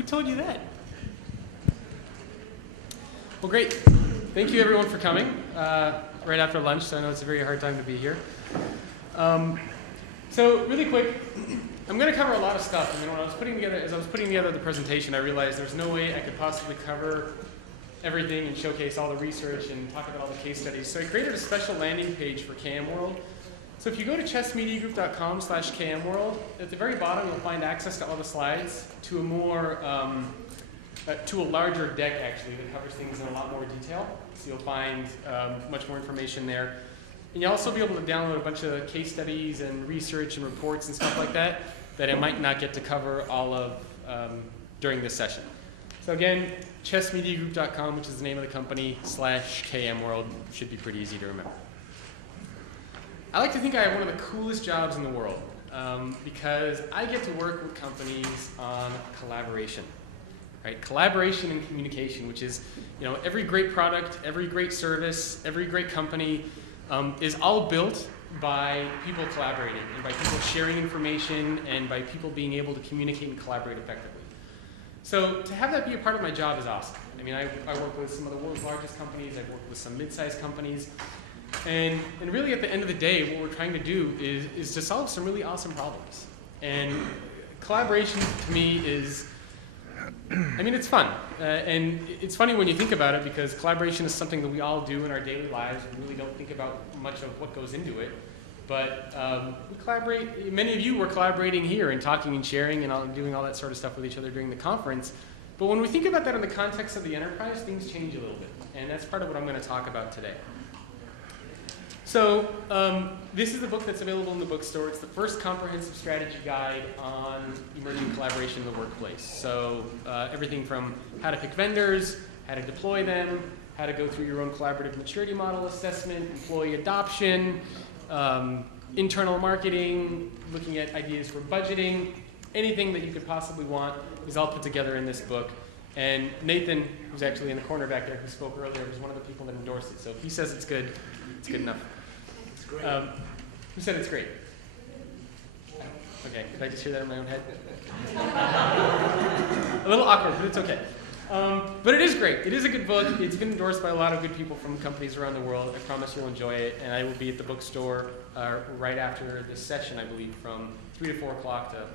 Who told you that? Well, great. Thank you, everyone, for coming right after lunch. So I know it's a very hard time to be here. So really quick, I'm going to cover a lot of stuff. I mean, as I was putting together the presentation, I realized there's no way I could possibly cover everything and showcase all the research and talk about all the case studies. So I created a special landing page for KMWorld. So if you go to chessmediagroup.com/KMWorld, at the very bottom you'll find access to all the slides to a more to a larger deck actually that covers things in a lot more detail. So you'll find much more information there. And you'll also be able to download a bunch of case studies and research and reports and stuff like that that I might not get to cover all of during this session. So again, chessmediagroup.com, which is the name of the company, /KMWorld, should be pretty easy to remember. I like to think I have one of the coolest jobs in the world because I get to work with companies on collaboration. Right? Collaboration and communication, which is, every great product, every great service, every great company is all built by people collaborating and by people sharing information and by people being able to communicate and collaborate effectively. So to have that be a part of my job is awesome. I mean, I work with some of the world's largest companies. I've worked with some mid-sized companies. And really at the end of the day, what we're trying to do is to solve some really awesome problems. And collaboration to me is, it's fun. And it's funny when you think about it because collaboration is something that we all do in our daily lives. We really don't think about much of what goes into it. But we collaborate. Many of you were collaborating here and talking and sharing and doing all that sort of stuff with each other during the conference. But when we think about that in the context of the enterprise, things change a little bit. And that's part of what I'm going to talk about today. So this is the book that's available in the bookstore. It's the first comprehensive strategy guide on emerging collaboration in the workplace. So everything from how to pick vendors, how to deploy them, how to go through your own collaborative maturity model assessment, employee adoption, internal marketing, looking at ideas for budgeting, anything that you could possibly want is all put together in this book. And Nathan, who's actually in the corner back there, who spoke earlier, was one of the people that endorsed it. So if he says it's good, it's good enough. Who said it's great? Okay, did I just hear that in my own head? A little awkward, but it's okay. But it is great. It is a good book. It's been endorsed by a lot of good people from companies around the world. I promise you'll enjoy it. And I will be at the bookstore right after this session, I believe, from 3 to 4 o'clock to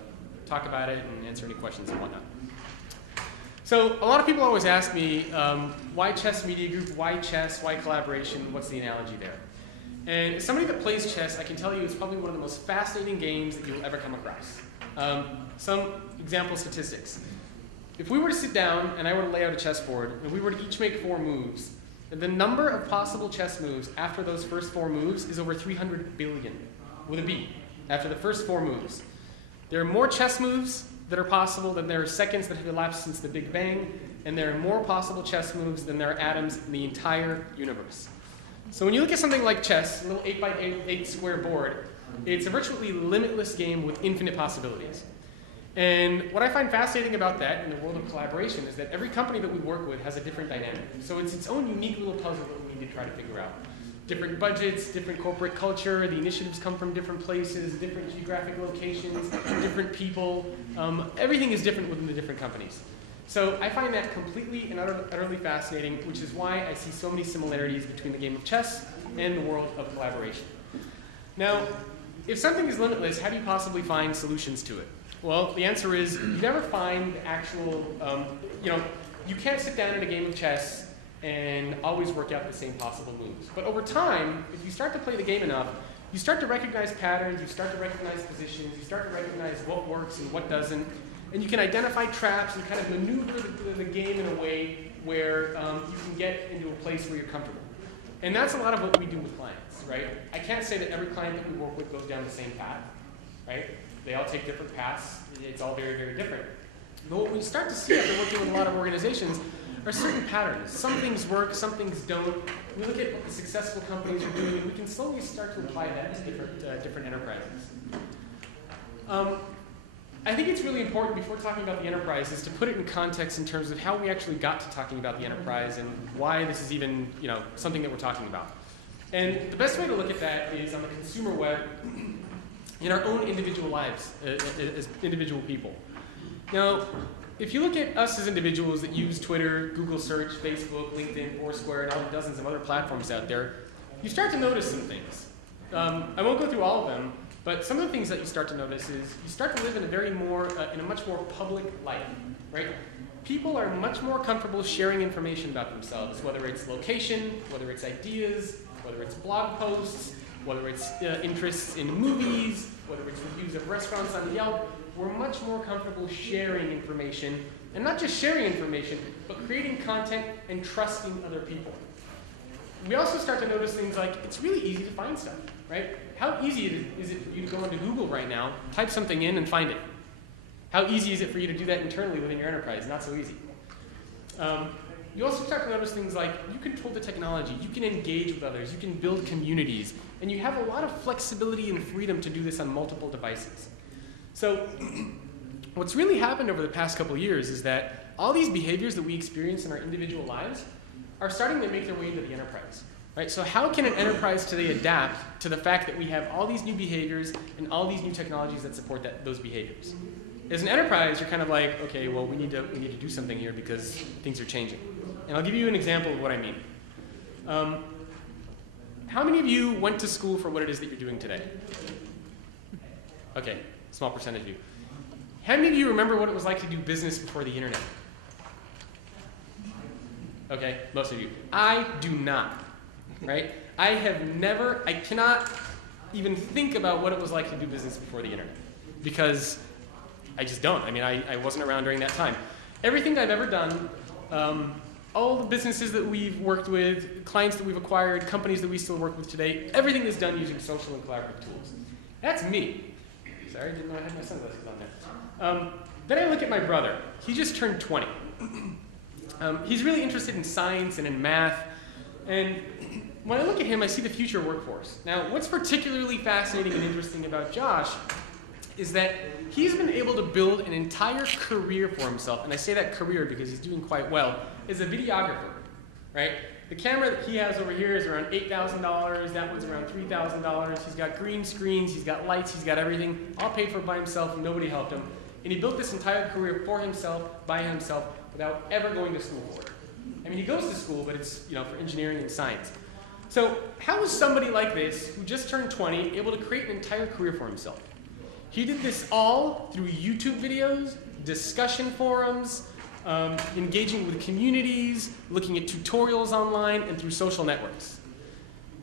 talk about it and answer any questions and whatnot. So a lot of people always ask me, why Chess Media Group? Why chess? Why collaboration? What's the analogy there? And as somebody that plays chess, I can tell you it's probably one of the most fascinating games that you'll ever come across. Some example statistics. If we were to sit down and I were to lay out a chessboard and we were to each make 4 moves, the number of possible chess moves after those first 4 moves is over 300 billion, with a B, after the first 4 moves. There are more chess moves that are possible than there are seconds that have elapsed since the Big Bang, and there are more possible chess moves than there are atoms in the entire universe. So when you look at something like chess, a little 8x8 square board, it's a virtually limitless game with infinite possibilities. And what I find fascinating about that in the world of collaboration is that every company that we work with has a different dynamic. So it's its own unique little puzzle that we need to try to figure out. Different budgets, different corporate culture, the initiatives come from different places, different geographic locations, different people. Everything is different within the different companies. So I find that completely and utterly fascinating, which is why I see so many similarities between the game of chess and the world of collaboration. Now, if something is limitless, how do you possibly find solutions to it? Well, the answer is you never find actual, you can't sit down in a game of chess and always work out the same possible moves. But over time, if you start to play the game enough, you start to recognize patterns, you start to recognize positions, you start to recognize what works and what doesn't. And you can identify traps and kind of maneuver the game in a way where you can get into a place where you're comfortable. And that's a lot of what we do with clients, right? I can't say that every client that we work with goes down the same path, right? They all take different paths. It's all very, very different. But what we start to see after working with a lot of organizations are certain patterns. Some things work, some things don't. We look at what the successful companies are doing, and we can slowly start to apply that to different enterprises. I think it's really important before talking about the enterprise is to put it in context in terms of how we actually got to talking about the enterprise and why this is even something that we're talking about. And the best way to look at that is on the consumer web in our own individual lives as individual people. Now, if you look at us as individuals that use Twitter, Google Search, Facebook, LinkedIn, Foursquare, and all the dozens of other platforms out there, you start to notice some things. I won't go through all of them, but some of the things that you start to notice is you start to live in a much more public life, right? People are much more comfortable sharing information about themselves, whether it's location, whether it's ideas, whether it's blog posts, whether it's interests in movies, whether it's reviews of restaurants on Yelp. We're much more comfortable sharing information, and not just sharing information, but creating content and trusting other people. We also start to notice things like it's really easy to find stuff, right? How easy is it for you to go into Google right now, type something in, and find it? How easy is it for you to do that internally within your enterprise? Not so easy. You also start to notice things like you control the technology, you can engage with others, you can build communities, and you have a lot of flexibility and freedom to do this on multiple devices. So what's really happened over the past couple of years is that all these behaviors that we experience in our individual lives are starting to make their way into the enterprise. Right? So how can an enterprise today adapt to the fact that we have all these new behaviors and all these new technologies that support those behaviors? As an enterprise, you're kind of like, okay, well, we need to do something here because things are changing. And I'll give you an example of what I mean. How many of you went to school for what it is that you're doing today? Okay, small percentage of you. How many of you remember what it was like to do business before the internet? Okay, most of you. I do not, right? I cannot even think about what it was like to do business before the internet because I just don't. I mean, I wasn't around during that time. Everything I've ever done, all the businesses that we've worked with, clients that we've acquired, companies that we still work with today, everything is done using social and collaborative tools. That's me. Sorry, didn't know I had my sunglasses on there. Then I look at my brother. He just turned 20. He's really interested in science and in math. And when I look at him, I see the future workforce. Now, what's particularly fascinating and interesting about Josh is that he's been able to build an entire career for himself, and I say that career because he's doing quite well, as a videographer, right? The camera that he has over here is around $8,000, that one's around $3,000. He's got green screens, he's got lights, he's got everything, all paid for by himself, and nobody helped him. And he built this entire career for himself, by himself, without ever going to school for it. I mean, he goes to school, but it's for engineering and science. So how is somebody like this, who just turned 20, able to create an entire career for himself? He did this all through YouTube videos, discussion forums, engaging with communities, looking at tutorials online, and through social networks.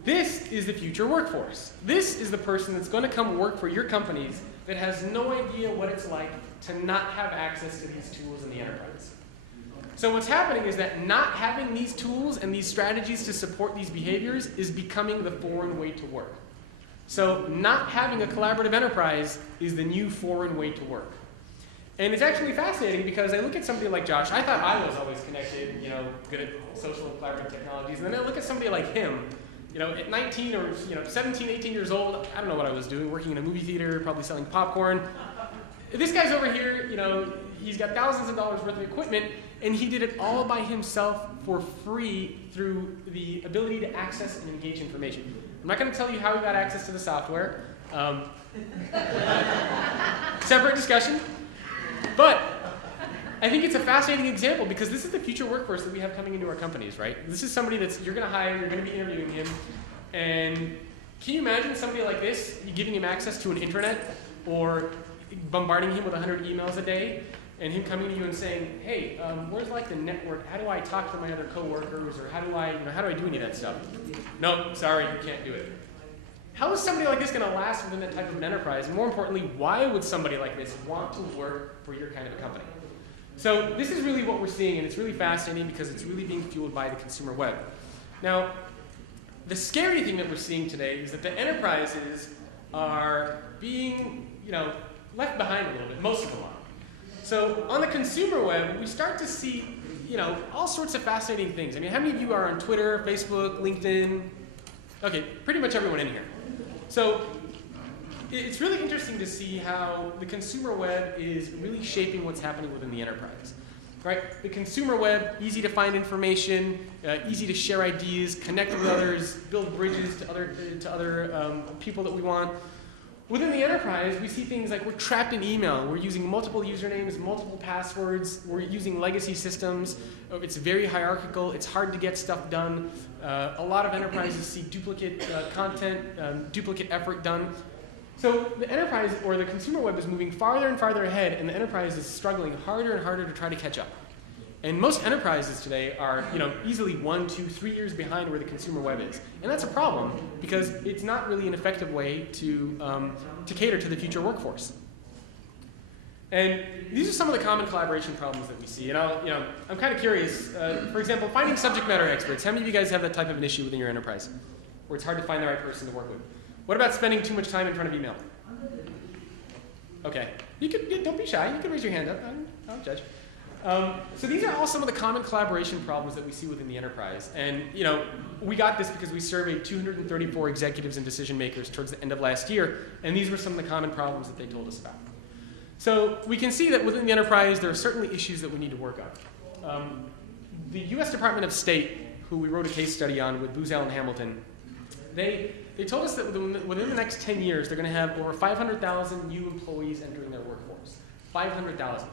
This is the future workforce. This is the person that's going to come work for your companies that has no idea what it's like to not have access to these tools in the enterprise. So what's happening is that not having these tools and these strategies to support these behaviors is becoming the foreign way to work. So not having a collaborative enterprise is the new foreign way to work. And it's actually fascinating because I look at somebody like Josh. I thought I was always connected, good at social and collaborative technologies. And then I look at somebody like him, at 19 or 17, 18 years old, I don't know what I was doing, working in a movie theater, probably selling popcorn. This guy's over here, he's got thousands of dollars worth of equipment, and he did it all by himself for free through the ability to access and engage information. I'm not going to tell you how he got access to the software. Separate discussion. But I think it's a fascinating example because this is the future workforce that we have coming into our companies, right? This is somebody you're going to hire, you're going to be interviewing him, and can you imagine somebody like this, you giving him access to an intranet or bombarding him with 100 emails a day, and him coming to you and saying, hey, where's the network? How do I talk to my other coworkers, or how do I do any of that stuff? No, sorry, you can't do it. How is somebody like this going to last within that type of an enterprise? And more importantly, why would somebody like this want to work for your kind of a company? So this is really what we're seeing, and it's really fascinating because it's really being fueled by the consumer web. Now, the scary thing that we're seeing today is that the enterprises are being, left behind a little bit. Most of them are. So on the consumer web, we start to see, all sorts of fascinating things. I mean, how many of you are on Twitter, Facebook, LinkedIn? Okay, pretty much everyone in here. So it's really interesting to see how the consumer web is really shaping what's happening within the enterprise. Right? The consumer web, easy to find information, easy to share ideas, connect with others, build bridges to other people that we want. Within the enterprise, we see things like we're trapped in email. We're using multiple usernames, multiple passwords. We're using legacy systems. It's very hierarchical. It's hard to get stuff done. A lot of enterprises see duplicate content, duplicate effort done. So the enterprise, or the consumer web, is moving farther and farther ahead, and the enterprise is struggling harder and harder to try to catch up. And most enterprises today are, easily 1, 2, 3 years behind where the consumer web is. And that's a problem because it's not really an effective way to cater to the future workforce. And these are some of the common collaboration problems that we see. And I'm kind of curious. For example, finding subject matter experts. How many of you guys have that type of an issue within your enterprise, where it's hard to find the right person to work with? What about spending too much time in front of email? Okay, don't be shy. You can raise your hand up. I don't judge. So these are all some of the common collaboration problems that we see within the enterprise. And we got this because we surveyed 234 executives and decision makers towards the end of last year, and these were some of the common problems that they told us about. So we can see that within the enterprise, there are certainly issues that we need to work on. The US Department of State, who we wrote a case study on with Booz Allen Hamilton, they told us that within the next 10 years, they're going to have over 500,000 new employees entering their workforce. 500,000.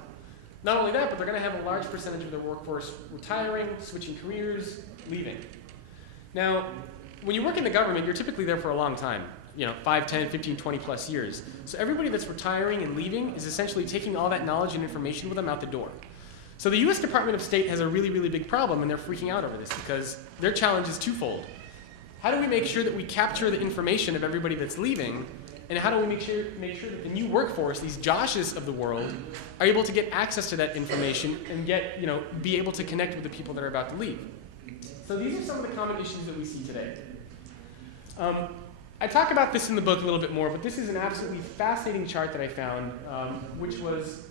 Not only that, but they're going to have a large percentage of their workforce retiring, switching careers, leaving. Now, when you work in the government, you're typically there for a long time, 5, 10, 15, 20 plus years. So everybody that's retiring and leaving is essentially taking all that knowledge and information with them out the door. So the US Department of State has a really, really big problem, and they're freaking out over this because their challenge is twofold. How do we make sure that we capture the information of everybody that's leaving? And how do we make sure that the new workforce, these Joshes of the world, are able to get access to that information and be able to connect with the people that are about to leave? So these are some of the common issues that we see today. I talk about this in the book a little bit more, but this is an absolutely fascinating chart that I found, which was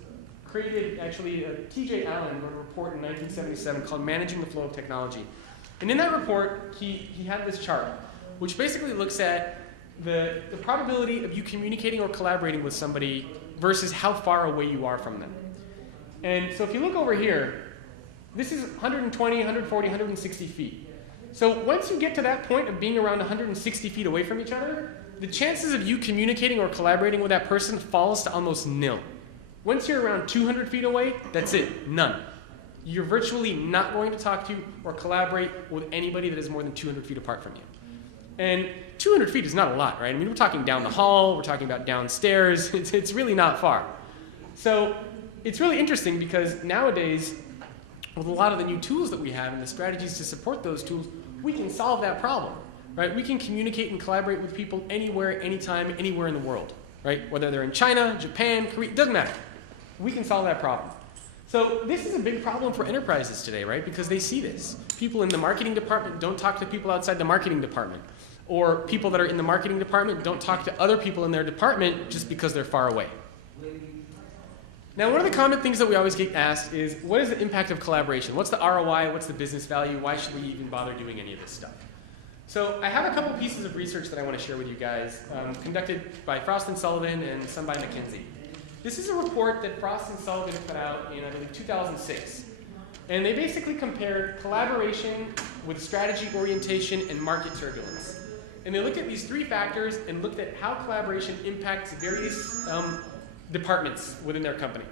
created, actually, T.J. Allen wrote a report in 1977 called Managing the Flow of Technology. And in that report, he had this chart, which basically looks at the probability of you communicating or collaborating with somebody versus how far away you are from them. And so if you look over here, this is 120, 140, 160 feet. So once you get to that point of being around 160 feet away from each other, the chances of you communicating or collaborating with that person falls to almost nil. Once you're around 200 feet away, that's it, none. You're virtually not going to talk to or collaborate with anybody that is more than 200 feet apart from you. And 200 feet is not a lot, right? I mean, we're talking down the hall, we're talking about downstairs. It's really not far. So it's really interesting because nowadays, with a lot of the new tools that we have and the strategies to support those tools, we can solve that problem, right? We can communicate and collaborate with people anywhere, anytime, anywhere in the world, right? Whether they're in China, Japan, Korea, it doesn't matter. We can solve that problem. So this is a big problem for enterprises today, right? Because they see this. People in the marketing department don't talk to people outside the marketing department. Or people that are in the marketing department don't talk to other people in their department just because they're far away. Now, one of the common things that we always get asked is, what is the impact of collaboration? What's the ROI? What's the business value? Why should we even bother doing any of this stuff? So I have a couple pieces of research that I want to share with you guys, conducted by Frost & Sullivan and some by McKinsey. This is a report that Frost & Sullivan put out in, I believe, 2006. And they basically compared collaboration with strategy orientation and market turbulence. And they looked at these three factors and looked at how collaboration impacts various departments within their company.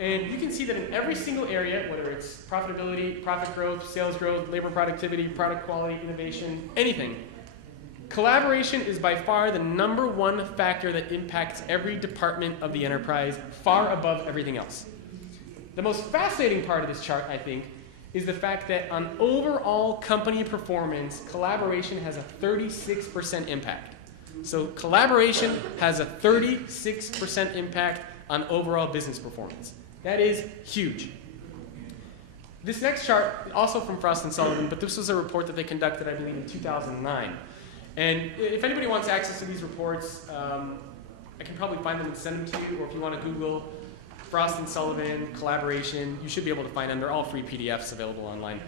And you can see that in every single area, whether it's profitability, profit growth, sales growth, labor productivity, product quality, innovation, anything, collaboration is by far the #1 factor that impacts every department of the enterprise, far above everything else. The most fascinating part of this chart, I think, is the fact that on overall company performance, collaboration has a 36% impact. So collaboration has a 36% impact on overall business performance. That is huge. This next chart, also from Frost & Sullivan, but this was a report that they conducted, I believe, in 2009. And if anybody wants access to these reports, I can probably find them and send them to you, or if you want to Google Frost & Sullivan, collaboration, you should be able to find them. They're all free PDFs available online.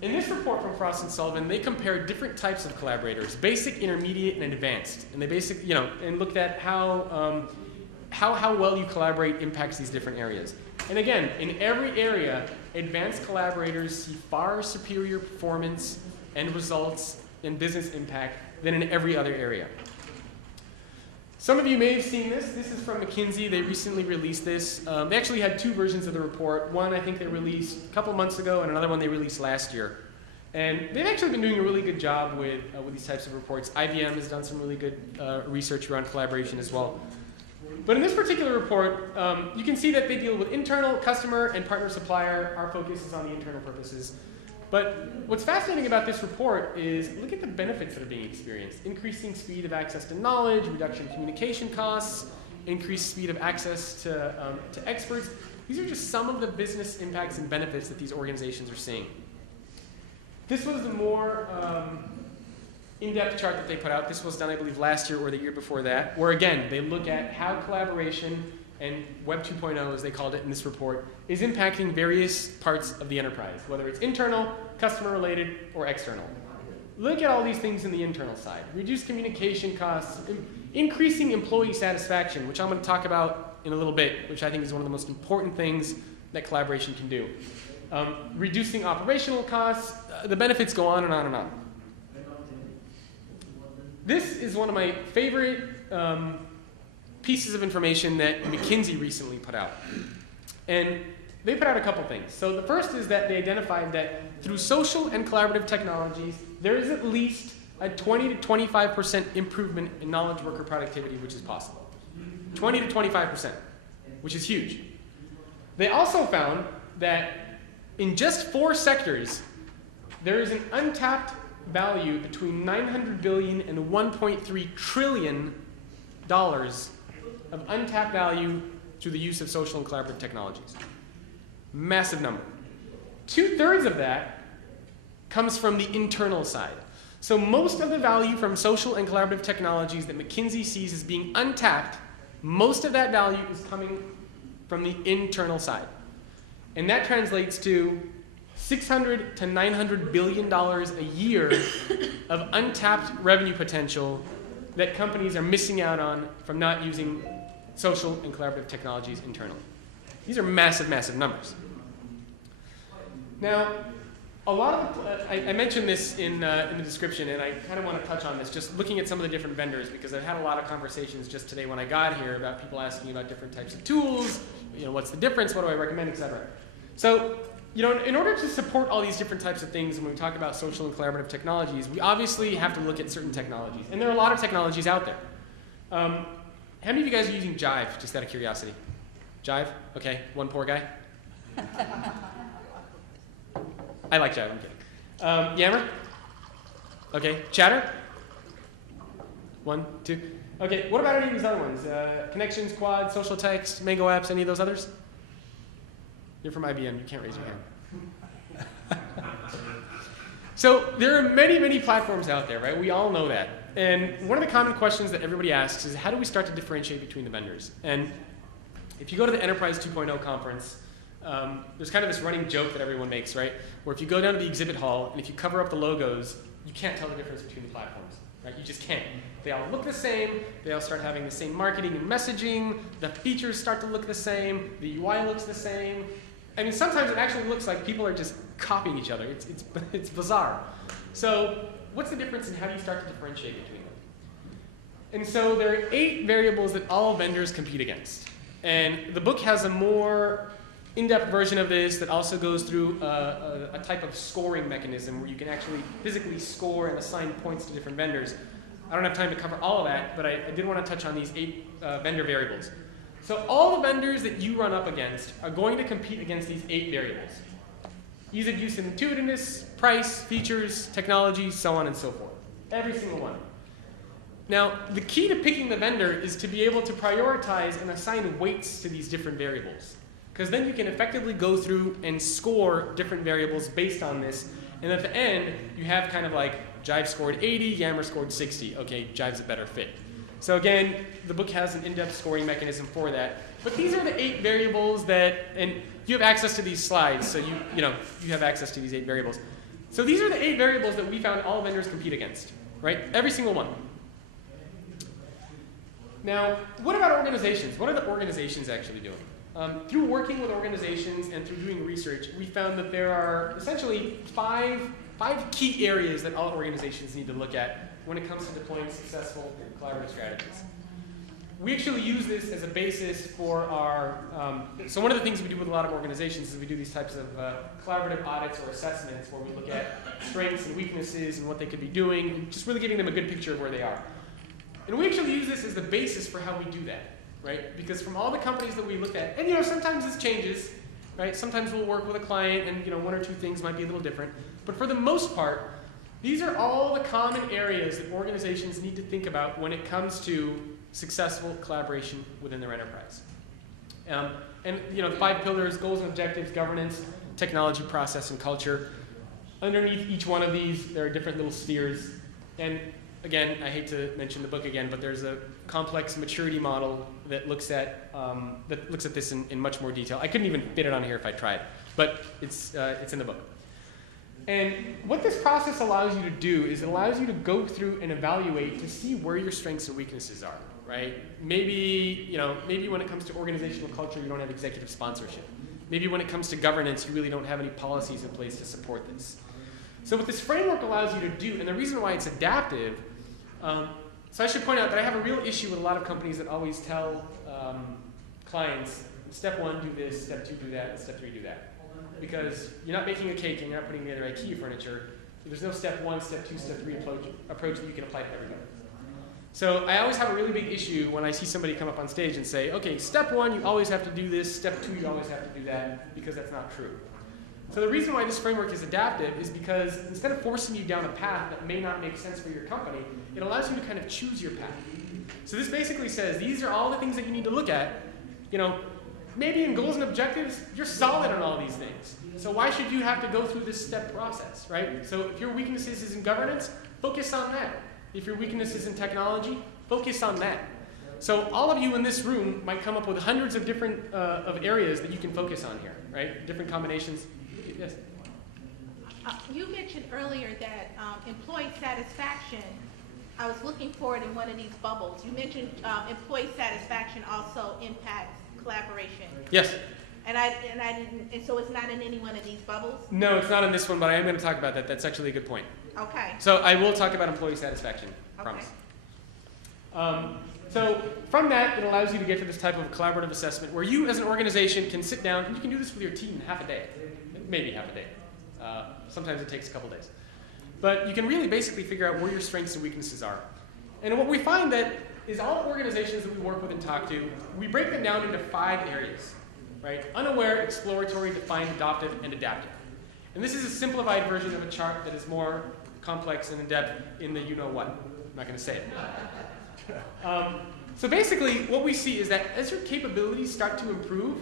In this report from Frost & Sullivan, they compared different types of collaborators, basic, intermediate, and advanced. And they basically, and looked at how well you collaborate impacts these different areas. And again, in every area, advanced collaborators see far superior performance and results and business impact than in every other area. Some of you may have seen this. This is from McKinsey. They recently released this. They actually had two versions of the report. One I think they released a couple months ago, and another one they released last year. And they've actually been doing a really good job with these types of reports. IBM has done some really good research around collaboration as well. But in this particular report, you can see that they deal with internal, customer, and partner supplier. Our focus is on the internal purposes. But what's fascinating about this report is look at the benefits that are being experienced. Increasing speed of access to knowledge, reduction in communication costs, increased speed of access to experts. These are just some of the business impacts and benefits that these organizations are seeing. This was the more in-depth chart that they put out. This was done, I believe, last year or the year before that, where again, they look at how collaboration and Web 2.0, as they called it in this report, is impacting various parts of the enterprise, whether it's internal, customer-related, or external. Look at all these things in the internal side. Reduce communication costs, increasing employee satisfaction, which I'm going to talk about in a little bit, which I think is one of the most important things that collaboration can do. Reducing operational costs, the benefits go on and on and on. This is one of my favorite pieces of information that McKinsey recently put out. And they put out a couple things. So the first is that they identified that through social and collaborative technologies, there is at least a 20 to 25% improvement in knowledge worker productivity, which is possible. 20 to 25%, which is huge. They also found that in just 4 sectors, there is an untapped value between $900 billion and $1.3 trillion of untapped value through the use of social and collaborative technologies. Massive number. 2/3 of that comes from the internal side. So most of the value from social and collaborative technologies that McKinsey sees as being untapped, most of that value is coming from the internal side. And that translates to $600 to $900 billion a year of untapped revenue potential that companies are missing out on from not using social and collaborative technologies internally. These are massive, massive numbers. Now, a lot of I mentioned this in the description, and I kind of want to touch on this, just looking at some of the different vendors, because I've had a lot of conversations just today when I got here about people asking about different types of tools, what's the difference, what do I recommend, etc. So, in order to support all these different types of things, when we talk about social and collaborative technologies, we obviously have to look at certain technologies. And there are a lot of technologies out there. How many of you guys are using Jive, just out of curiosity? Jive? Okay, one poor guy. I like Jive, I'm kidding. Yammer? Okay, Chatter? 1, 2. Okay, what about any of these other ones? Connections, Quad, Social Text, Mango Apps, any of those others? You're from IBM, you can't raise your hand. So there are many, many platforms out there, right? We all know that. And one of the common questions that everybody asks is, how do we start to differentiate between the vendors? And if you go to the Enterprise 2.0 conference, there's kind of this running joke that everyone makes, right? Where if you go down to the exhibit hall, and if you cover up the logos, you can't tell the difference between the platforms, right? You just can't. They all look the same. They all start having the same marketing and messaging. The features start to look the same. The UI looks the same. I mean, sometimes it actually looks like people are just copying each other. It's bizarre. So what's the difference, and how do you start to differentiate between them? And so there are 8 variables that all vendors compete against. And the book has a more in-depth version of this that also goes through a type of scoring mechanism where you can actually physically score and assign points to different vendors. I don't have time to cover all of that, but I did want to touch on these 8 vendor variables. So all the vendors that you run up against are going to compete against these 8 variables. Ease of use and intuitiveness, price, features, technology, so on and so forth. Every single one. Now, the key to picking the vendor is to be able to prioritize and assign weights to these different variables. Because then you can effectively go through and score different variables based on this. And at the end, you have kind of like Jive scored 80, Yammer scored 60. Okay, Jive's a better fit. So again, the book has an in-depth scoring mechanism for that. But these are the 8 variables that, and you have access to these slides, so you have access to these 8 variables. So these are the 8 variables that we found all vendors compete against, right? Every single one. Now, what about organizations? What are the organizations actually doing? Through working with organizations and through doing research, we found that there are essentially five key areas that all organizations need to look at when it comes to deploying successful collaborative strategies. we actually use this as a basis for our, so one of the things we do with a lot of organizations is we do these types of collaborative audits or assessments where we look at strengths and weaknesses and what they could be doing, and just really giving them a good picture of where they are. And we actually use this as the basis for how we do that, right? Because from all the companies that we looked at, and sometimes this changes, right? Sometimes we'll work with a client and one or two things might be a little different. But for the most part, these are all the common areas that organizations need to think about when it comes to successful collaboration within their enterprise. And the 5 pillars: goals and objectives, governance, technology, process, and culture. Underneath each one of these, there are different little spheres. And again, I hate to mention the book again, but there's a complex maturity model that looks at this in much more detail. I couldn't even fit it on here if I tried, but it's in the book. And what this process allows you to do is it allows you to go through and evaluate to see where your strengths and weaknesses are, right? Maybe when it comes to organizational culture, you don't have executive sponsorship. Maybe when it comes to governance, you really don't have any policies in place to support this. So what this framework allows you to do, and the reason why it's adaptive, so I should point out that I have a real issue with a lot of companies that always tell clients, step 1, do this, step 2, do that, and step 3, do that. Because you're not making a cake and you're not putting together IKEA furniture. There's no step 1, step 2, step 3 approach that you can apply to everybody. So I always have a really big issue when I see somebody come up on stage and say, okay, step 1, you always have to do this, step 2, you always have to do that, because that's not true. So the reason why this framework is adaptive is because instead of forcing you down a path that may not make sense for your company, it allows you to kind of choose your path. So this basically says, these are all the things that you need to look at. Maybe in goals and objectives, you're solid on all these things. So why should you have to go through this step process, right? So if your weaknesses is in governance, focus on that. If your weakness is in technology, focus on that. So all of you in this room might come up with hundreds of different of areas that you can focus on here, right? Different combinations. Yes? You mentioned earlier that employee satisfaction, I was looking for it in one of these bubbles. You mentioned employee satisfaction also impacts collaboration. Yes. And so it's not in any one of these bubbles? No, it's not in this one, but I am going to talk about that. That's actually a good point. Okay. So I will talk about employee satisfaction, promise. So from that, it allows you to get to this type of collaborative assessment where you as an organization can sit down, and you can do this with your team in half a day, maybe half a day. Sometimes it takes a couple days. But you can really basically figure out where your strengths and weaknesses are. And what we find that is all organizations that we work with and talk to, we break them down into 5 areas, right? Unaware, exploratory, defined, adoptive, and adaptive. And this is a simplified version of a chart that is more complex and in-depth in the you-know-what. I'm not going to say it. So basically, what we see is that as your capabilities start to improve,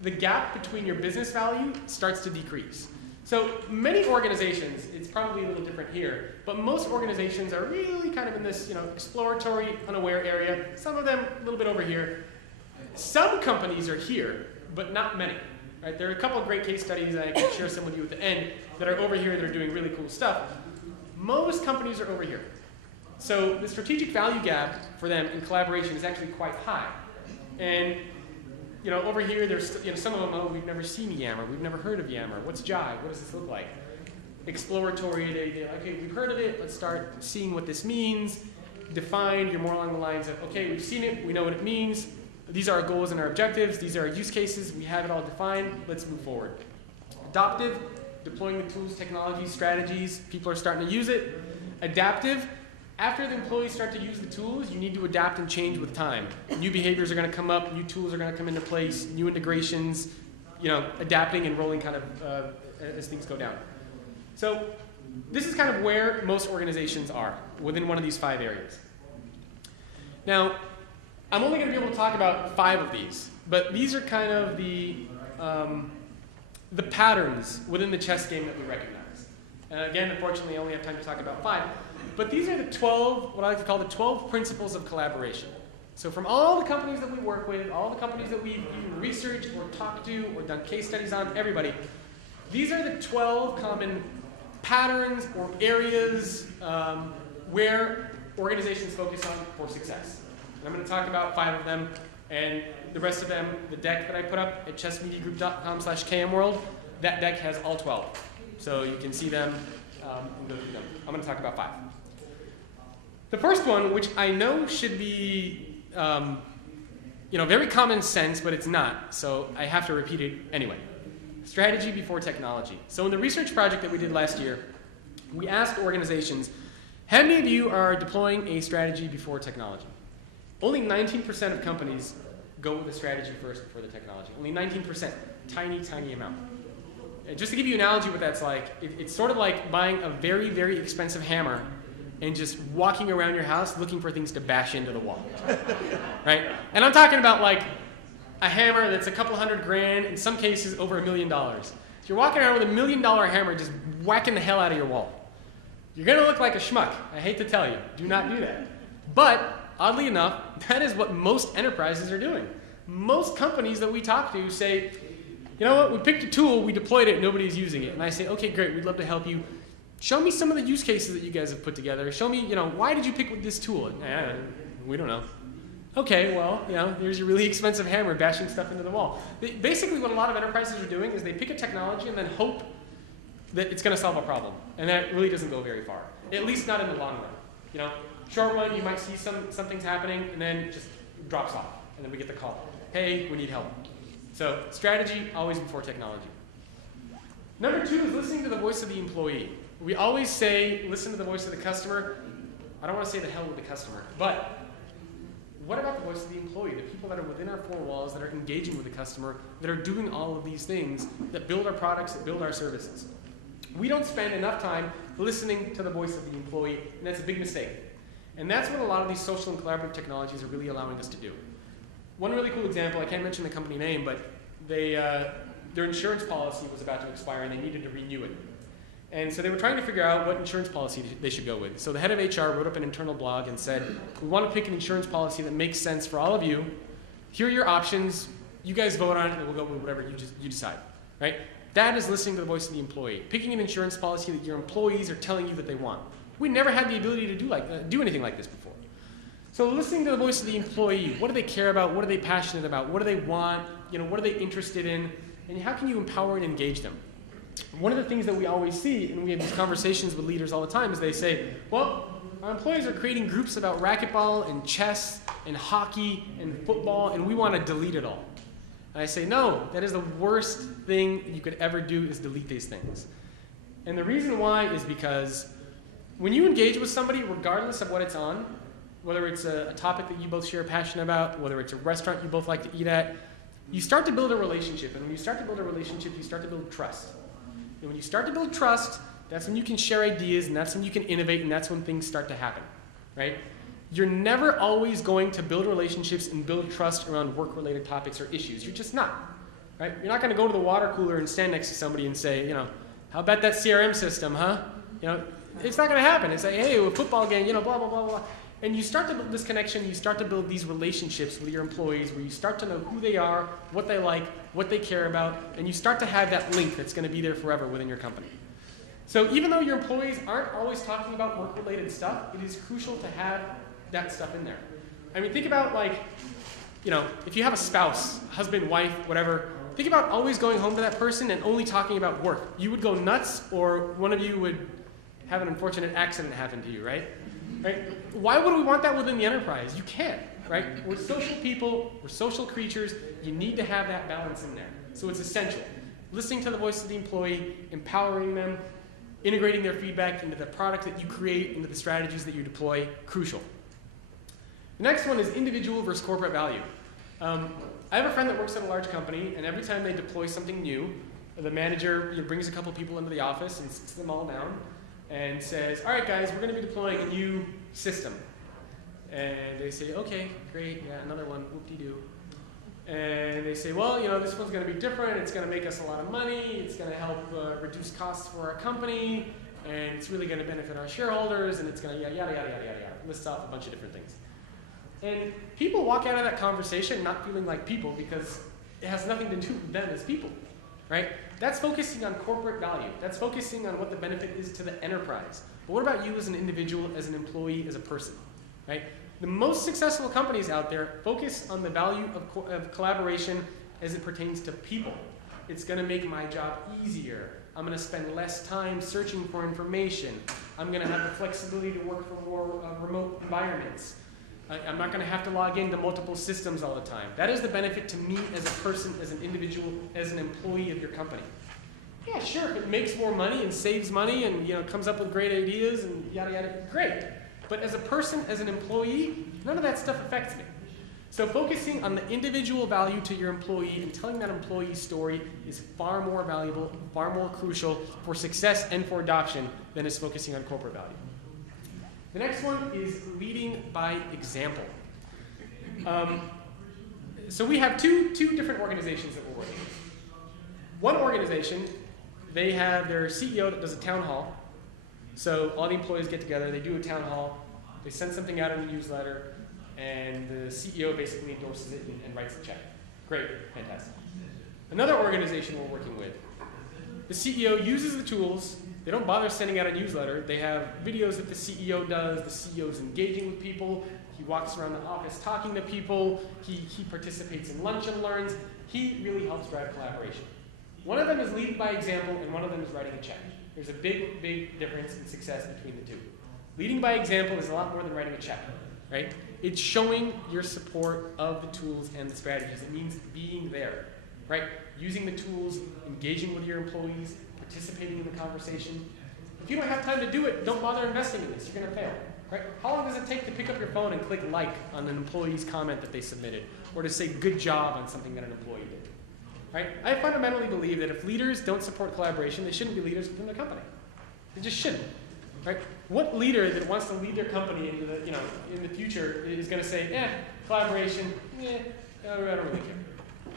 the gap between your business value starts to decrease. So many organizations, it's probably a little different here, but most organizations are really kind of in this exploratory, unaware area. Some of them a little bit over here. Some companies are here, but not many. Right? There are a couple of great case studies, and I can share some with you at the end, that are over here that are doing really cool stuff. Most companies are over here. So the strategic value gap for them in collaboration is actually quite high. And over here, there's some of them, oh, we've never seen Yammer, we've never heard of Yammer. What's Jive? What does this look like? Exploratory, they're like, okay, we've heard of it, let's start seeing what this means. Defined, you're more along the lines of, okay, we've seen it, we know what it means. These are our goals and our objectives, these are our use cases, we have it all defined, let's move forward. Adoptive, deploying the tools, technologies, strategies, people are starting to use it. Adaptive, after the employees start to use the tools, you need to adapt and change with time. New behaviors are going to come up, new tools are going to come into place, new integrations, adapting and rolling kind of as things go down. So this is kind of where most organizations are, within one of these 5 areas. Now, I'm only going to be able to talk about 5 of these, but these are kind of the patterns within the chess game that we recognize. And again, unfortunately, I only have time to talk about 5. But these are the 12, what I like to call the 12 principles of collaboration. So from all the companies that we work with, all the companies that we've researched or talked to or done case studies on, everybody, these are the 12 common patterns or areas where organizations focus on for success. And I'm going to talk about 5 of them, and the rest of them, the deck that I put up at chessmediagroup.com/KMWorld, that deck has all 12. So you can see them and go through them. I'm going to talk about 5. The first one, which I know should be very common sense, but it's not. So I have to repeat it anyway. Strategy before technology. So in the research project that we did last year, we asked organizations, how many of you are deploying a strategy before technology? Only 19% of companies go with the strategy first before the technology. Only 19%. Tiny, tiny amount. And just to give you an analogy what that's like, it's sort of like buying a very, very expensive hammer and just walking around your house looking for things to bash into the wall. Right? And I'm talking about like a hammer that's a couple $100,000, in some cases over $1 million. So you're walking around with $1 million hammer just whacking the hell out of your wall. You're going to look like a schmuck. I hate to tell you. Do not do that. But oddly enough, that is what most enterprises are doing. Most companies that we talk to say, you know what, we picked a tool, we deployed it, nobody's using it. And I say, okay, great, we'd love to help you. Show me some of the use cases that you guys have put together. Show me, why did you pick this tool? We don't know. Okay, well, here's your really expensive hammer bashing stuff into the wall. Basically, what a lot of enterprises are doing is they pick a technology and then hope that it's going to solve a problem. And that really doesn't go very far, at least not in the long run. Short run, you might see some things happening, and then it just drops off. And then we get the call, hey, we need help. So strategy, always before technology. Number 2 is listening to the voice of the employee. We always say, listen to the voice of the customer. I don't want to say the hell with the customer, but what about the voice of the employee, the people that are within our 4 walls, that are engaging with the customer, that are doing all of these things, that build our products, that build our services? We don't spend enough time listening to the voice of the employee, and that's a big mistake. And that's what a lot of these social and collaborative technologies are really allowing us to do. One really cool example, I can't mention the company name, but their insurance policy was about to expire and they needed to renew it. And so they were trying to figure out what insurance policy they should go with. So the head of HR wrote up an internal blog and said, we want to pick an insurance policy that makes sense for all of you. Here are your options. You guys vote on it and we'll go with whatever you decide. Right? That is listening to the voice of the employee. Picking an insurance policy that your employees are telling you that they want. We never had the ability to do anything like this before. So listening to the voice of the employee, what do they care about? What are they passionate about? What do they want? What are they interested in? And how can you empower and engage them? One of the things that we always see, and we have these conversations with leaders all the time, is they say, well, our employees are creating groups about racquetball and chess and hockey and football, and we want to delete it all. And I say, no, that is the worst thing you could ever do, is delete these things. And the reason why is because when you engage with somebody, regardless of what it's on, whether it's a topic that you both share a passion about, whether it's a restaurant you both like to eat at, you start to build a relationship. And when you start to build a relationship, you start to build trust. And when you start to build trust, that's when you can share ideas, and that's when you can innovate, and that's when things start to happen, right? You're never always going to build relationships and build trust around work-related topics or issues. You're just not, right? You're not going to go to the water cooler and stand next to somebody and say, how about that CRM system, huh? It's not going to happen. It's like, hey, a football game, blah, blah, blah, blah. And you start to build this connection, you start to build these relationships with your employees where you start to know who they are, what they like, what they care about, and you start to have that link that's going to be there forever within your company. So even though your employees aren't always talking about work-related stuff, it is crucial to have that stuff in there. I mean, think about if you have a spouse, husband, wife, whatever, think about always going home to that person and only talking about work. You would go nuts, or one of you would have an unfortunate accident happen to you, right? Right? Why would we want that within the enterprise? You can't, right? We're social people, we're social creatures. You need to have that balance in there. So it's essential. Listening to the voice of the employee, empowering them, integrating their feedback into the product that you create, into the strategies that you deploy, crucial. The next one is individual versus corporate value. I have a friend that works at a large company, and every time they deploy something new, the manager brings a couple people into the office and sits them all down and says, all right, guys, we're going to be deploying a new system. And they say, okay, great, yeah, another one, whoop-de-doo. And they say, well, this one's going to be different. It's going to make us a lot of money. It's going to help reduce costs for our company. And it's really going to benefit our shareholders. And it's going to yada, yada, yada, yada, yada. Lists off a bunch of different things. And people walk out of that conversation not feeling like people because it has nothing to do with them as people, right? That's focusing on corporate value. That's focusing on what the benefit is to the enterprise. But what about you as an individual, as an employee, as a person, right? The most successful companies out there focus on the value of collaboration as it pertains to people. It's going to make my job easier. I'm going to spend less time searching for information. I'm going to have the flexibility to work from more remote environments. I'm not going to have to log into multiple systems all the time. That is the benefit to me as a person, as an individual, as an employee of your company. Yeah, sure, if it makes more money and saves money and comes up with great ideas and yada yada, great. But as a person, as an employee, none of that stuff affects me. So focusing on the individual value to your employee and telling that employee story is far more valuable, far more crucial for success and for adoption than is focusing on corporate value. The next one is leading by example. So we have two different organizations that we're working with. One organization, they have their CEO that does a town hall. So all the employees get together, they do a town hall, they send something out in a newsletter, and the CEO basically endorses it and writes the check. Great, fantastic. Another organization we're working with, the CEO uses the tools. They don't bother sending out a newsletter. They have videos that the CEO does. The CEO is engaging with people. He walks around the office talking to people. He participates in lunch and learns. He really helps drive collaboration. One of them is leading by example, and one of them is writing a check. There's a big, big difference in success between the two. Leading by example is a lot more than writing a check, right? It's showing your support of the tools and the strategies. It means being there, right? Using the tools, engaging with your employees, participating in the conversation. If you don't have time to do it, don't bother investing in this. You're going to fail, right? How long does it take to pick up your phone and click like on an employee's comment that they submitted, or to say good job on something that an employee did, right? I fundamentally believe that if leaders don't support collaboration, they shouldn't be leaders within the company. They just shouldn't, right? What leader that wants to lead their company into the, in the future is going to say, collaboration, I don't really care,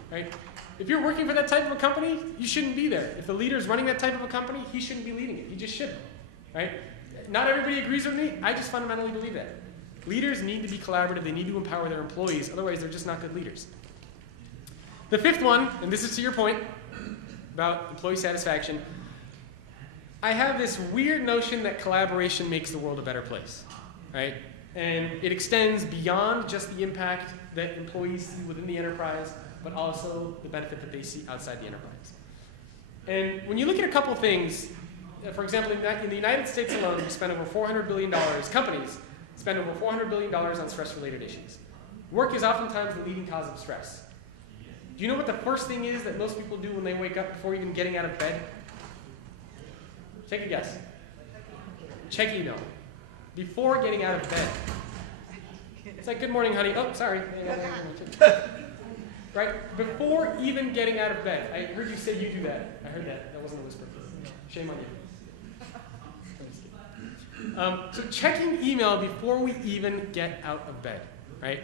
right? If you're working for that type of a company, you shouldn't be there. If the leader's running that type of a company, he shouldn't be leading it. He just shouldn't, right? Not everybody agrees with me. I just fundamentally believe that. Leaders need to be collaborative. They need to empower their employees. Otherwise, they're just not good leaders. The fifth one, and this is to your point about employee satisfaction, I have this weird notion that collaboration makes the world a better place, right? And it extends beyond just the impact that employees see within the enterprise, but also the benefit that they see outside the enterprise. And when you look at a couple things, for example, in the United States alone, we spend over $400 billion, companies spend over $400 billion on stress-related issues. Work is oftentimes the leading cause of stress. Do you know what the first thing is that most people do when they wake up before even getting out of bed? Take a guess. Check email. Before getting out of bed. It's like, good morning, honey. Oh, sorry. Right? Before even getting out of bed. I heard you say you do that. I heard that. That wasn't a whisper. Shame on you. So checking email before we even get out of bed, right?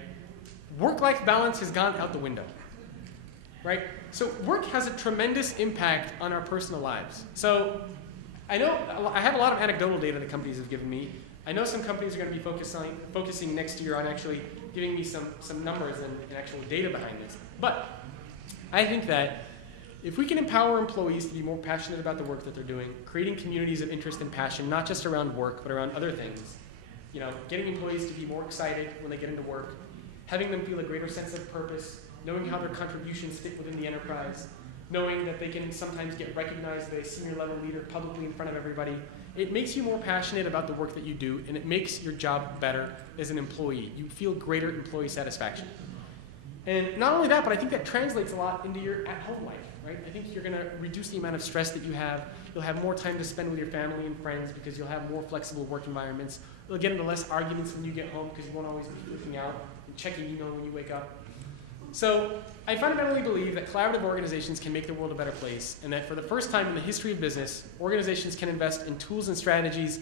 Work-life balance has gone out the window, right? So work has a tremendous impact on our personal lives. So I know I have a lot of anecdotal data that companies have given me. I know some companies are going to be focusing next year on actually giving me some numbers and actual data behind this. But I think that if we can empower employees to be more passionate about the work that they're doing, creating communities of interest and passion, not just around work, but around other things, getting employees to be more excited when they get into work, having them feel a greater sense of purpose, knowing how their contributions fit within the enterprise, knowing that they can sometimes get recognized by a senior level leader publicly in front of everybody, it makes you more passionate about the work that you do, and it makes your job better as an employee. You feel greater employee satisfaction. And not only that, but I think that translates a lot into your at-home life, right? I think you're going to reduce the amount of stress that you have. You'll have more time to spend with your family and friends because you'll have more flexible work environments. You'll get into less arguments when you get home because you won't always be looking out and checking email when you wake up. So I fundamentally believe that collaborative organizations can make the world a better place, and that for the first time in the history of business, organizations can invest in tools and strategies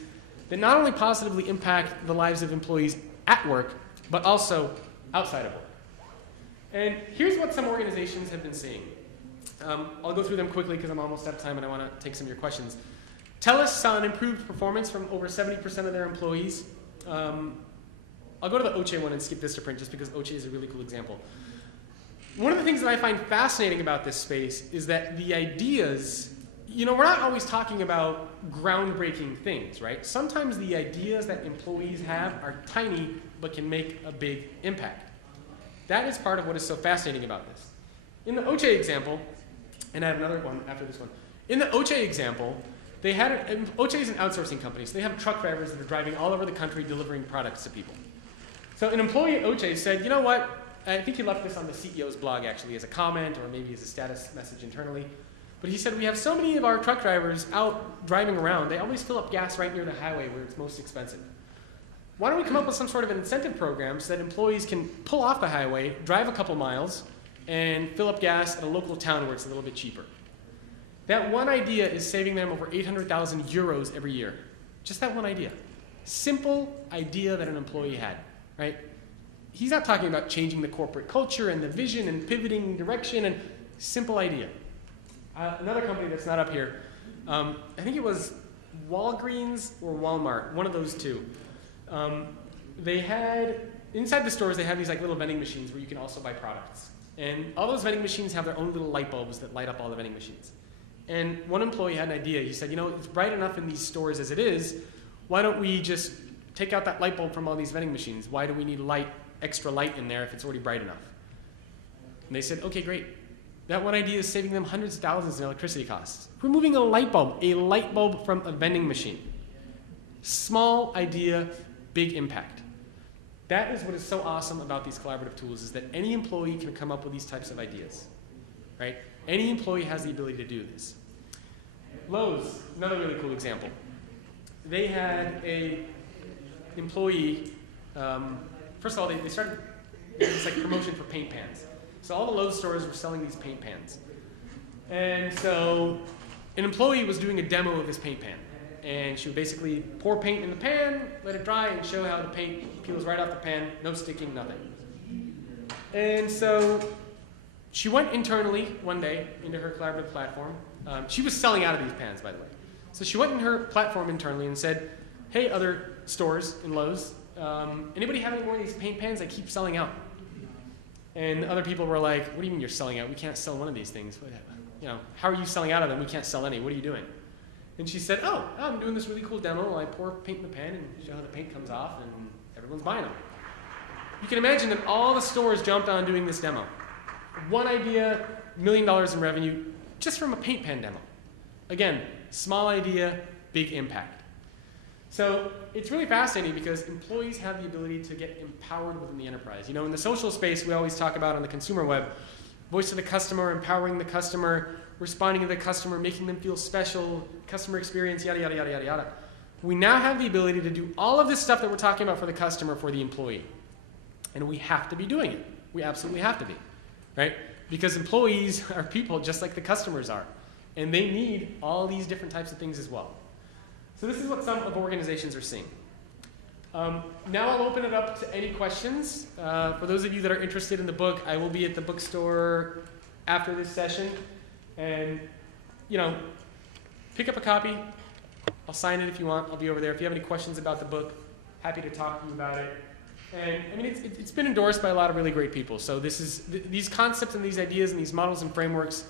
that not only positively impact the lives of employees at work, but also outside of work. And here's what some organizations have been seeing. I'll go through them quickly because I'm almost out of time and I want to take some of your questions. TELUS saw an improved performance from over 70% of their employees. I'll go to the OCHE one and skip this to print just because OCHE is a really cool example. One of the things that I find fascinating about this space is that the ideas, we're not always talking about groundbreaking things, right? Sometimes the ideas that employees have are tiny but can make a big impact. That is part of what is so fascinating about this. In the OCHE example, and I have another one after this one. In the OCHE example, they had OCHE is an outsourcing company, so they have truck drivers that are driving all over the country delivering products to people. So an employee at Oche said, you know what? I think he left this on the CEO's blog actually as a comment or maybe as a status message internally. But he said, we have so many of our truck drivers out driving around, they always fill up gas right near the highway where it's most expensive. Why don't we come up with some sort of an incentive program so that employees can pull off the highway, drive a couple miles, and fill up gas at a local town where it's a little bit cheaper. That one idea is saving them over 800,000 euros every year. Just that one idea. Simple idea that an employee had, right? He's not talking about changing the corporate culture and the vision and pivoting direction, and simple idea. Another company that's not up here, I think it was Walgreens or Walmart, one of those two. They had, inside the stores, they have these like little vending machines where you can also buy products. And all those vending machines have their own little light bulbs that light up all the vending machines. And one employee had an idea. He said, you know, it's bright enough in these stores as it is. Why don't we just take out that light bulb from all these vending machines? Why do we need extra light in there if it's already bright enough? And they said, okay, great. That one idea is saving them hundreds of thousands in electricity costs. Removing a light bulb from a vending machine. Small idea, big impact. That is what is so awesome about these collaborative tools, is that any employee can come up with these types of ideas, right? Any employee has the ability to do this. Lowe's, another really cool example. They had a employee, first of all, they started this like promotion for paint pans. So all the Lowe's stores were selling these paint pans. And so an employee was doing a demo of this paint pan. And she would basically pour paint in the pan, let it dry, and show how the paint peels right off the pan, no sticking, nothing. And so she went internally one day into her collaborative platform. She was selling out of these pans, by the way. So she went in her platform internally and said, hey, other stores in Lowe's, anybody have any more of these paint pans? I keep selling out. And other people were like, what do you mean you're selling out? We can't sell one of these things. You know, how are you selling out of them? We can't sell any. What are you doing? And she said, oh, I'm doing this really cool demo. I pour paint in the pan and show how the paint comes off, and everyone's buying them. You can imagine that all the stores jumped on doing this demo. One idea, $1 million in revenue, just from a paint pan demo. Again, small idea, big impact. So it's really fascinating because employees have the ability to get empowered within the enterprise. You know, in the social space, we always talk about on the consumer web, voice of the customer, empowering the customer, responding to the customer, making them feel special, customer experience, yada, yada, yada, yada, yada. We now have the ability to do all of this stuff that we're talking about for the customer for the employee. And we have to be doing it. We absolutely have to be, right? Because employees are people just like the customers are. And they need all these different types of things as well. So this is what some of organizations are seeing. Now I'll open it up to any questions. For those of you that are interested in the book, I will be at the bookstore after this session. And, you know, pick up a copy. I'll sign it if you want. I'll be over there. If you have any questions about the book, happy to talk to you about it. And, I mean, it's been endorsed by a lot of really great people. So this is, these concepts and these ideas and these models and frameworks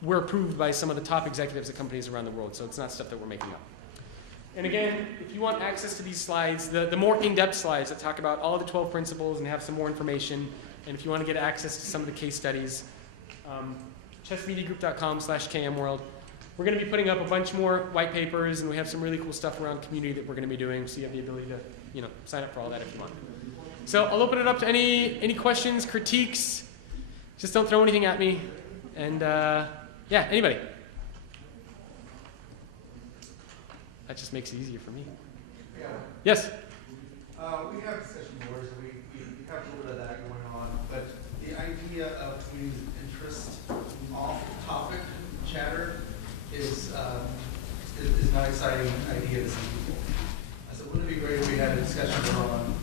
were approved by some of the top executives at companies around the world. So it's not stuff that we're making up. And again, if you want access to these slides, the more in-depth slides that talk about all the 12 principles and have some more information, and if you want to get access to some of the case studies, chessmediagroup.com/KMWorld. We're going to be putting up a bunch more white papers, and we have some really cool stuff around community that we're going to be doing, so you have the ability to, you know, sign up for all that if you want. So I'll open it up to any questions, critiques. Just don't throw anything at me. And yeah, anybody? That just makes it easier for me. Yeah. Yes? We have session boards, and we have a little bit of that going on, but the idea of doing interest off-topic chatter is not an exciting idea to some people. So wouldn't it be great if we had a discussion on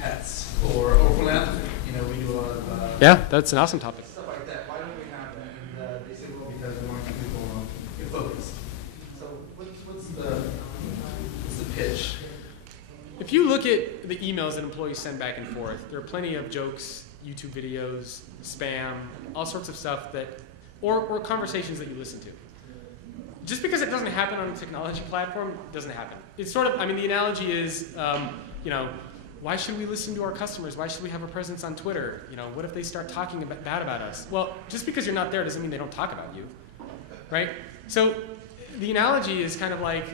pets or philanthropy? You know, we do a lot of Yeah, that's an awesome topic. stuff like that. Why don't we have that? And they say, well, because we want to keep people focused. So what's the pitch? If you look at the emails that employees send back and forth, there are plenty of jokes, YouTube videos, spam, all sorts of stuff that, or conversations that you listen to. Just because it doesn't happen on a technology platform, it doesn't happen. It's sort of, I mean, the analogy is, you know, why should we listen to our customers? Why should we have a presence on Twitter? You know, what if they start talking bad about us? Well, just because you're not there doesn't mean they don't talk about you, right? So the analogy is kind of like,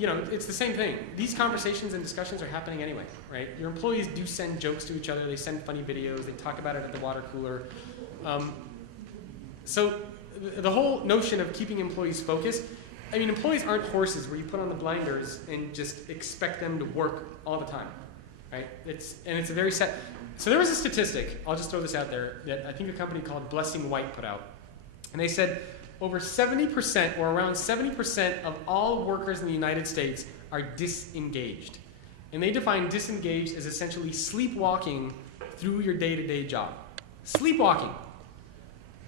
it's the same thing. These conversations and discussions are happening anyway, right? Your employees do send jokes to each other. They send funny videos. They talk about it at the water cooler. So the whole notion of keeping employees focused, I mean, employees aren't horses where you put on the blinders and just expect them to work all the time, right? It's a very set. So there was a statistic, I'll just throw this out there, that I think a company called Blessing White put out. And they said over 70% or around 70% of all workers in the United States are disengaged. And they define disengaged as essentially sleepwalking through your day-to-day job. Sleepwalking,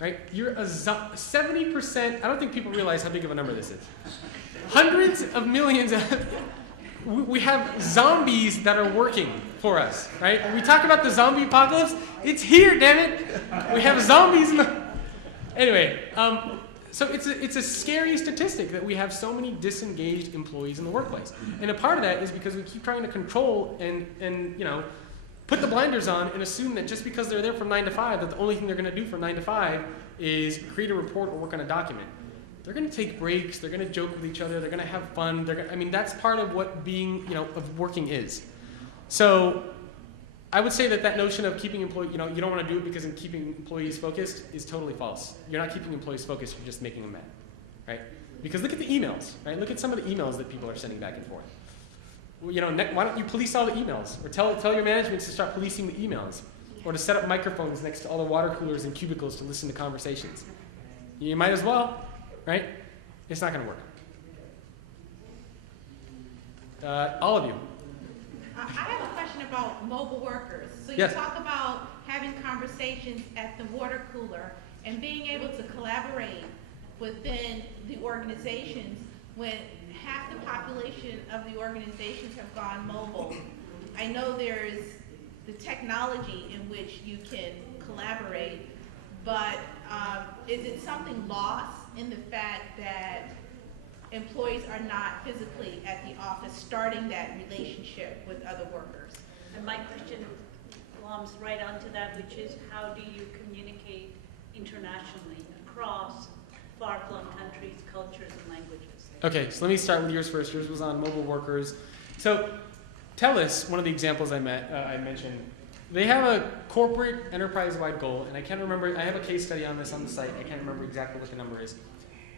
right? You're 70%, I don't think people realize how big of a number this is. Hundreds of millions of, we have zombies that are working for us, right? When we talk about the zombie apocalypse, it's here, damn it. We have zombies in the... Anyway, so it's a scary statistic that we have so many disengaged employees in the workplace. And a part of that is because we keep trying to control and put the blinders on and assume that just because they're there from 9 to 5, that the only thing they're going to do from 9 to 5 is create a report or work on a document. They're going to take breaks. They're going to joke with each other. They're going to have fun. That's part of what being, of working is. So I would say that notion of keeping employees, you don't want to do it because in keeping employees focused is totally false. You're not keeping employees focused. You're just making them mad, right? Because look at the emails, right? Look at some of the emails that people are sending back and forth. Well, why don't you police all the emails, or tell your management to start policing the emails, or to set up microphones next to all the water coolers and cubicles to listen to conversations. You might as well, right? It's not going to work. All of you. I have a question about mobile workers. So you Yes. talk about having conversations at the water cooler and being able to collaborate within the organizations when half the population of the organizations have gone mobile. I know there's the technology in which you can collaborate, but is it something lost in the fact that employees are not physically at the office starting that relationship with other workers? And my question belongs right onto that, which is how do you communicate internationally across far-flung countries, cultures, and languages? Okay, so let me start with yours first. Yours was on mobile workers. So TELUS, one of the examples I mentioned, they have a corporate enterprise-wide goal, and I can't remember, I have a case study on this on the site. I can't remember exactly what the number is.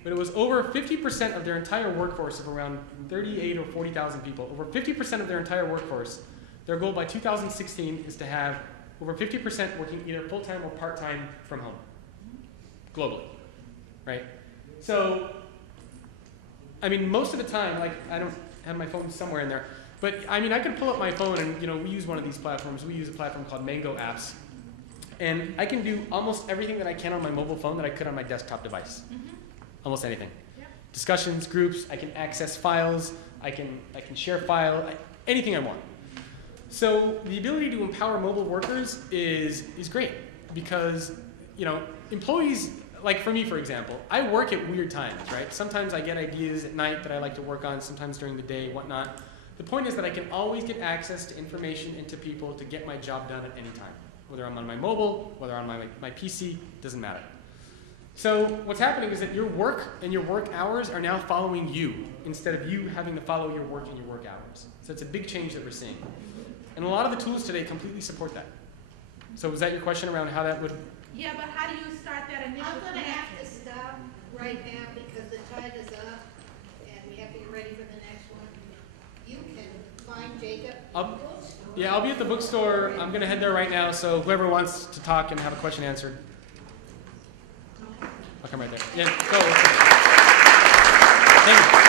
But it was over 50% of their entire workforce of around 38 or 40,000 people. Over 50% of their entire workforce, their goal by 2016 is to have over 50% working either full-time or part-time from home, globally, right? So, most of the time, I don't have my phone somewhere in there, but I can pull up my phone and, we use one of these platforms. We use a platform called Mango Apps. And I can do almost everything that I can on my mobile phone that I could on my desktop device. Mm-hmm. Almost anything. Yeah. Discussions, groups, I can access files, I can share file, anything I want. So the ability to empower mobile workers is great because, employees, like for me, for example, I work at weird times, right? Sometimes I get ideas at night that I like to work on, sometimes during the day, whatnot. The point is that I can always get access to information and to people to get my job done at any time. Whether I'm on my mobile, whether I'm on my PC, doesn't matter. So what's happening is that your work and your work hours are now following you instead of you having to follow your work and your work hours. So it's a big change that we're seeing. And a lot of the tools today completely support that. So was that your question around how that would... Yeah, but how do you start that initial I'm going to connection? have to stop right now because the time is up and we have to get ready for the next one. You can find Jacob. I'll be at the bookstore. I'm going to head there right now, so whoever wants to talk and have a question answered, I'll come right there. Yeah, go. Thank you.